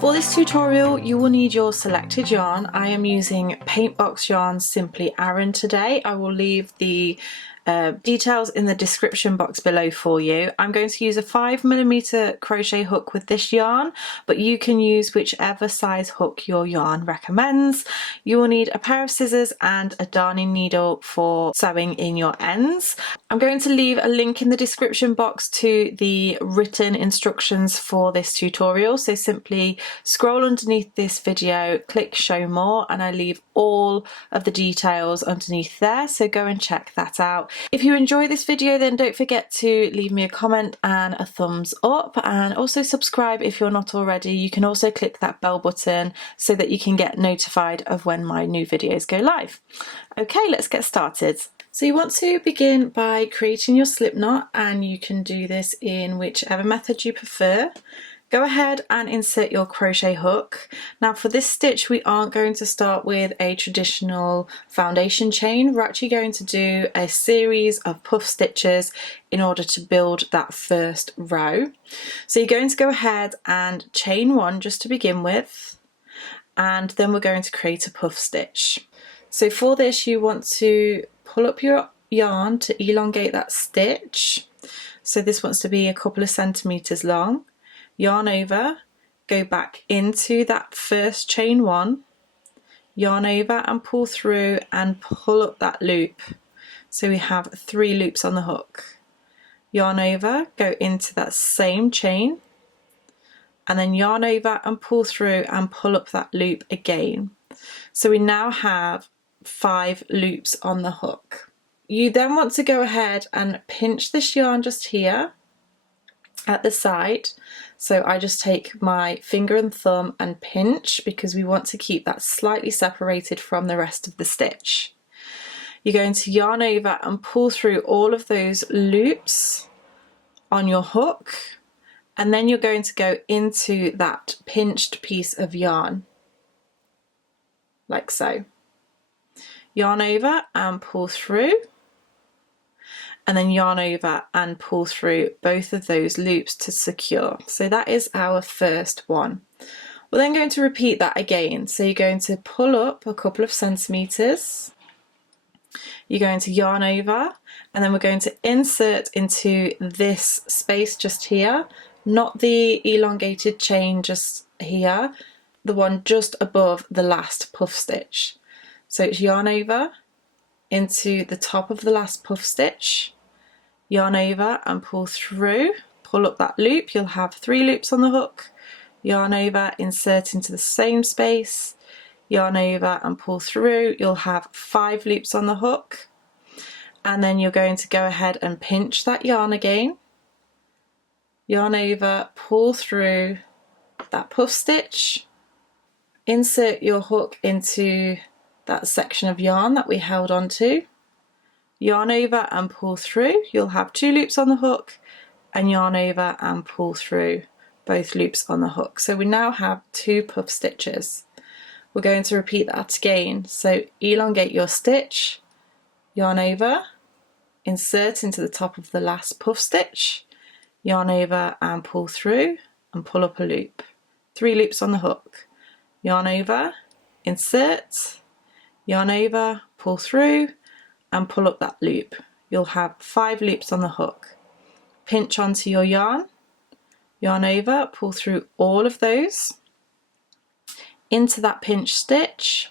For this tutorial you will need your selected yarn. I am using Paintbox Yarn Simply Aran today. I will leave the details in the description box below for you. I'm going to use a 5mm crochet hook with this yarn, but you can use whichever size hook your yarn recommends. You will need a pair of scissors and a darning needle for sewing in your ends. I'm going to leave a link in the description box to the written instructions for this tutorial, so simply scroll underneath this video, click show more, and I leave all of the details underneath there, so go and check that out. If you enjoy this video, then don't forget to leave me a comment and a thumbs up, and also subscribe if you're not already. You can also click that bell button so that you can get notified of when my new videos go live. Okay, let's get started. So you want to begin by creating your slip knot, and you can do this in whichever method you prefer. Go ahead and insert your crochet hook. Now for this stitch we aren't going to start with a traditional foundation chain. We're actually going to do a series of puff stitches in order to build that first row. So you're going to go ahead and chain one just to begin with, and then we're going to create a puff stitch. So for this you want to pull up your yarn to elongate that stitch. So this wants to be a couple of centimeters long. Yarn over, go back into that first chain one, yarn over and pull through and pull up that loop. So we have 3 loops on the hook. Yarn over, go into that same chain, and then yarn over and pull through and pull up that loop again. So we now have 5 loops on the hook. You then want to go ahead and pinch this yarn just here at the side. So I just take my finger and thumb and pinch because we want to keep that slightly separated from the rest of the stitch. You're going to yarn over and pull through all of those loops on your hook, and then you're going to go into that pinched piece of yarn like so. Yarn over and pull through, and then yarn over and pull through both of those loops to secure. So that is our first one. We're then going to repeat that again. So you're going to pull up a couple of centimeters, you're going to yarn over, and then we're going to insert into this space just here, not the elongated chain just here, the one just above the last puff stitch. So it's yarn over into the top of the last puff stitch, yarn over and pull through, pull up that loop, you'll have 3 loops on the hook, yarn over, insert into the same space, yarn over and pull through, you'll have 5 loops on the hook, and then you're going to go ahead and pinch that yarn again, yarn over, pull through that puff stitch, insert your hook into that section of yarn that we held on to, yarn over and pull through, you'll have 2 loops on the hook, and yarn over and pull through both loops on the hook. So we now have 2 puff stitches. We're going to repeat that again. So elongate your stitch, yarn over, insert into the top of the last puff stitch, yarn over and pull through and pull up a loop. 3 loops on the hook, yarn over, insert, yarn over, pull through and pull up that loop. You'll have 5 loops on the hook. Pinch onto your yarn, yarn over, pull through all of those into that pinch stitch,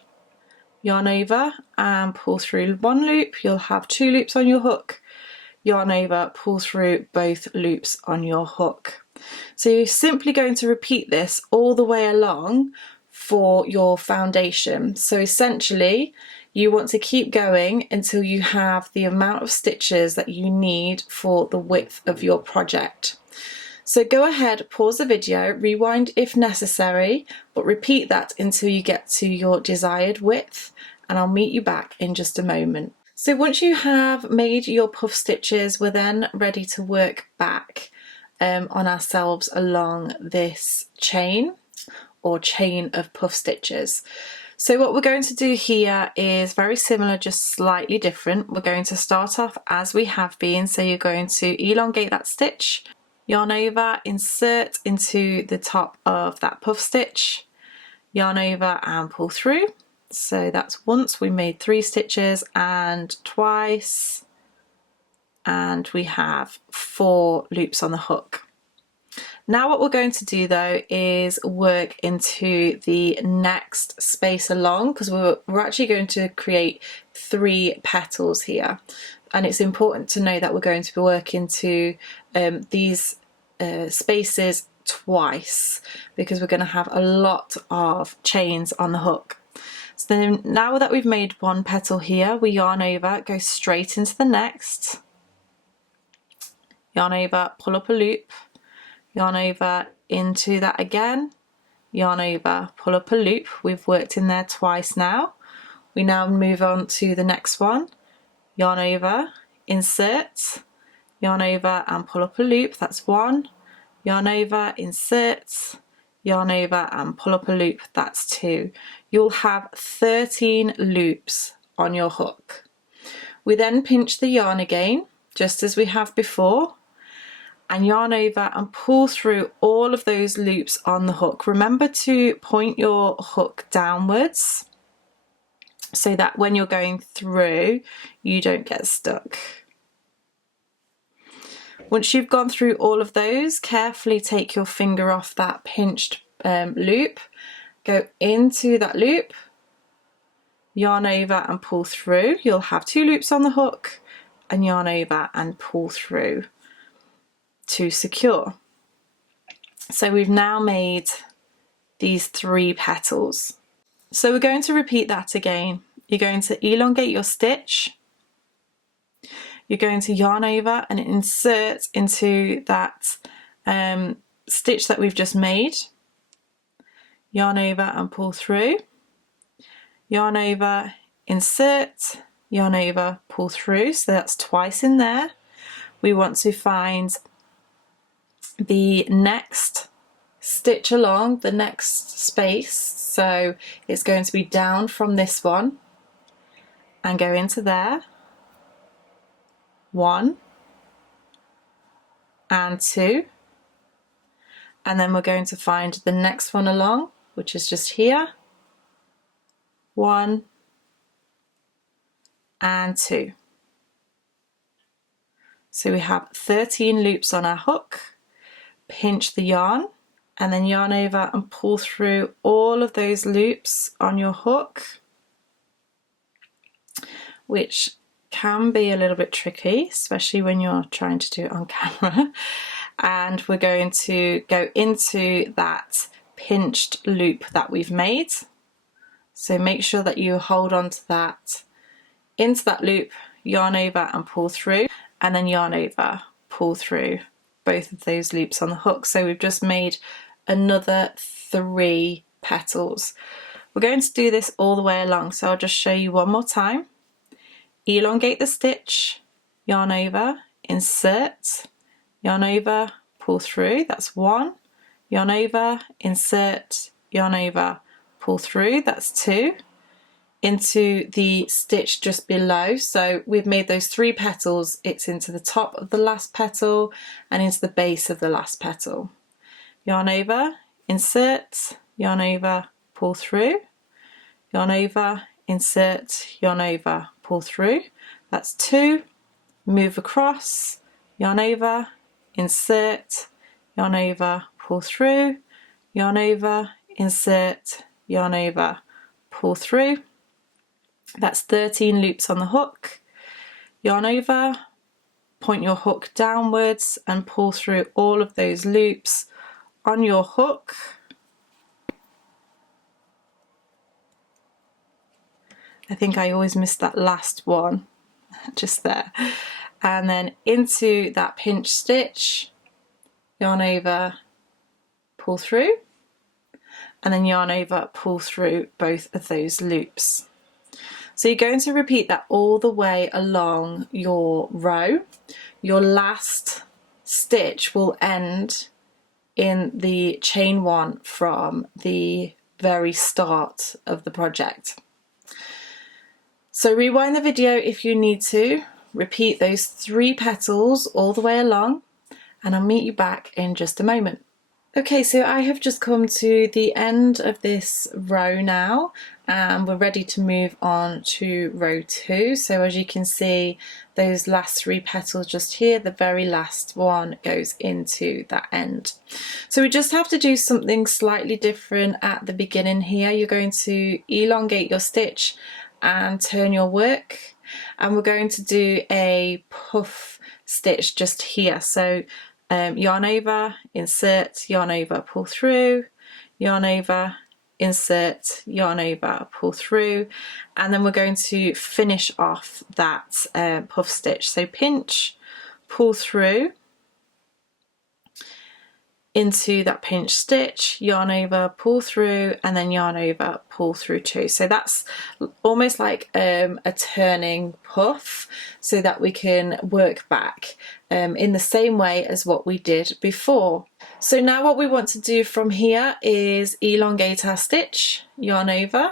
yarn over and pull through 1 loop. You'll have 2 loops on your hook, yarn over, pull through both loops on your hook. So you're simply going to repeat this all the way along for your foundation. So essentially you want to keep going until you have the amount of stitches that you need for the width of your project. So go ahead, pause the video, rewind if necessary, but repeat that until you get to your desired width, and I'll meet you back in just a moment. So once you have made your puff stitches, we're then ready to work back on ourselves along this chain or chain of puff stitches. So what we're going to do here is very similar, just slightly different. We're going to start off as we have been. So you're going to elongate that stitch, yarn over, insert into the top of that puff stitch, yarn over and pull through. So that's once. We made 3 stitches and twice, and we have 4 loops on the hook. Now what we're going to do though is work into the next space along, because we're actually going to create 3 petals here, and it's important to know that we're going to be working to these spaces twice, because we're going to have a lot of chains on the hook. So then now that we've made 1 petal here, we yarn over, go straight into the next, yarn over, pull up a loop, yarn over into that again, yarn over, pull up a loop. We've worked in there twice now. We now move on to the next one, yarn over, insert, yarn over and pull up a loop, that's 1, yarn over, insert, yarn over and pull up a loop, that's 2. You'll have 13 loops on your hook. We then pinch the yarn again, just as we have before, and yarn over and pull through all of those loops on the hook. Remember to point your hook downwards so that when you're going through, you don't get stuck. Once you've gone through all of those, carefully take your finger off that pinched loop, go into that loop, yarn over and pull through. You'll have 2 loops on the hook, and yarn over and pull through to secure. So we've now made these 3 petals. So we're going to repeat that again. You're going to elongate your stitch, you're going to yarn over and insert into that stitch that we've just made, yarn over and pull through, yarn over, insert, yarn over, pull through, so that's twice in there. We want to find the next stitch along, the next space, so it's going to be down from this one and go into there, 1 and 2, and then we're going to find the next one along, which is just here, 1 and 2. So we have 13 loops on our hook. Pinch the yarn and then yarn over and pull through all of those loops on your hook, which can be a little bit tricky, especially when you're trying to do it on camera. And we're going to go into that pinched loop that we've made. So make sure that you hold on to that, into that loop, yarn over and pull through, and then yarn over, pull through both of those loops on the hook. So we've just made another 3 petals. We're going to do this all the way along, so I'll just show you one more time. Elongate the stitch, yarn over, insert, yarn over, pull through, that's 1, yarn over, insert, yarn over, pull through, that's 2, into the stitch just below. So we've made those 3 petals, it's into the top of the last petal and into the base of the last petal. Yarn over, insert, yarn over, pull through, yarn over, insert, yarn over, pull through, that's 2, move across, yarn over, insert, yarn over, pull through, yarn over, insert, yarn over, pull through. That's 13 loops on the hook. Yarn over, point your hook downwards and pull through all of those loops on your hook. I think I always miss that last one, just there. And then into that pinch stitch, yarn over, pull through, and then yarn over, pull through both of those loops. So you're going to repeat that all the way along your row. Your last stitch will end in the chain 1 from the very start of the project. So rewind the video if you need to, repeat those 3 petals all the way along, and I'll meet you back in just a moment. Okay, so I have just come to the end of this row now, and we're ready to move on to row 2. So as you can see, those last 3 petals just here, the very last one goes into that end. So we just have to do something slightly different at the beginning here. You're going to elongate your stitch and turn your work, and we're going to do a puff stitch just here. So yarn over, insert, yarn over, pull through, yarn over, insert, yarn over, pull through, and then we're going to finish off that puff stitch. So pinch, pull through into that pinch stitch, yarn over, pull through, and then yarn over, pull through 2. So that's almost like a turning puff, so that we can work back in the same way as what we did before. So now what we want to do from here is elongate our stitch, yarn over,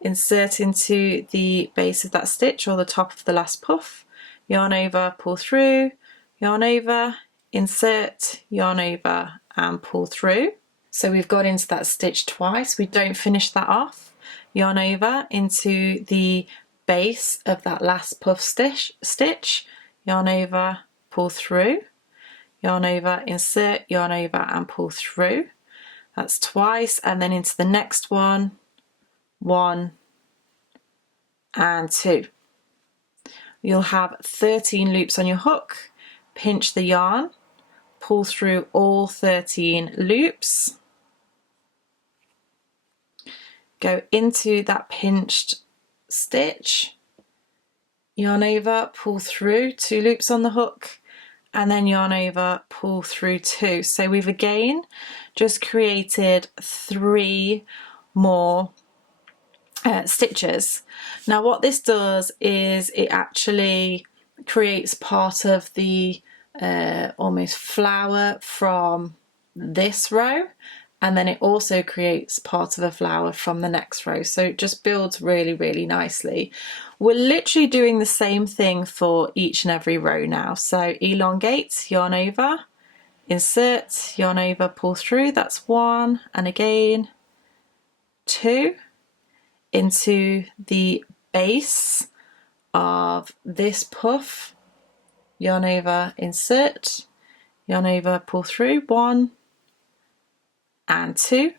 insert into the base of that stitch or the top of the last puff, yarn over, pull through, yarn over, insert, yarn over, and pull through. So we've got into that stitch twice. We don't finish that off. Yarn over into the base of that last puff stitch, yarn over, pull through, yarn over, insert, yarn over, and pull through. That's twice, and then into the next one, 1 and 2. You'll have 13 loops on your hook. Pinch the yarn, pull through all 13 loops, go into that pinched stitch, yarn over, pull through 2 loops on the hook, and then yarn over, pull through 2. So we've again just created 3 more stitches. Now what this does is it actually creates part of the almost flower from this row, and then it also creates part of a flower from the next row, so it just builds really, really nicely. We're literally doing the same thing for each and every row now. So elongate, yarn over, insert, yarn over, pull through, that's 1, and again 2 into the base of this puff, yarn over, insert, yarn over, pull through, 1 and 2,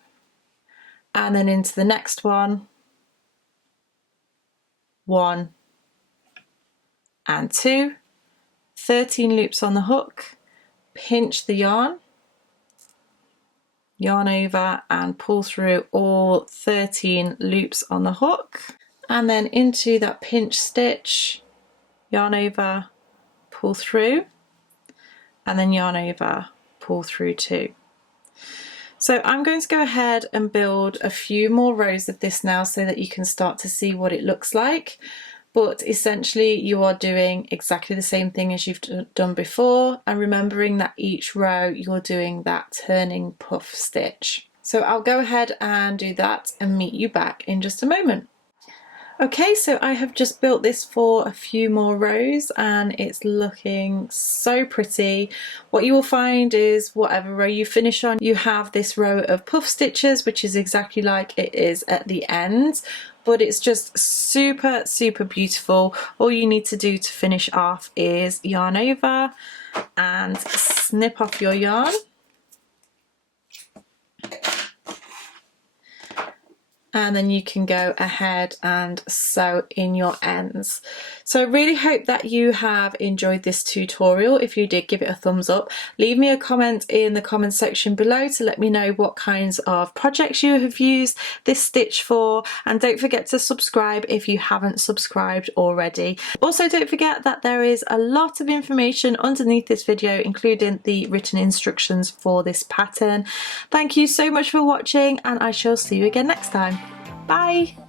and then into the next one, 1 and 2, 13 loops on the hook, pinch the yarn, yarn over and pull through all 13 loops on the hook, and then into that pinch stitch, yarn over, pull through, and then yarn over, pull through 2. So I'm going to go ahead and build a few more rows of this now so that you can start to see what it looks like. But essentially you are doing exactly the same thing as you've done before, and remembering that each row you're doing that turning puff stitch. So I'll go ahead and do that and meet you back in just a moment. Okay, so I have just built this for a few more rows and it's looking so pretty. What you will find is whatever row you finish on, you have this row of puff stitches, which is exactly like it is at the end, but it's just super, super beautiful. All you need to do to finish off is yarn over and snip off your yarn. And then you can go ahead and sew in your ends. So I really hope that you have enjoyed this tutorial. If you did, give it a thumbs up. Leave me a comment in the comment section below to let me know what kinds of projects you have used this stitch for, and don't forget to subscribe if you haven't subscribed already. Also, don't forget that there is a lot of information underneath this video, including the written instructions for this pattern. Thank you so much for watching, and I shall see you again next time. Bye!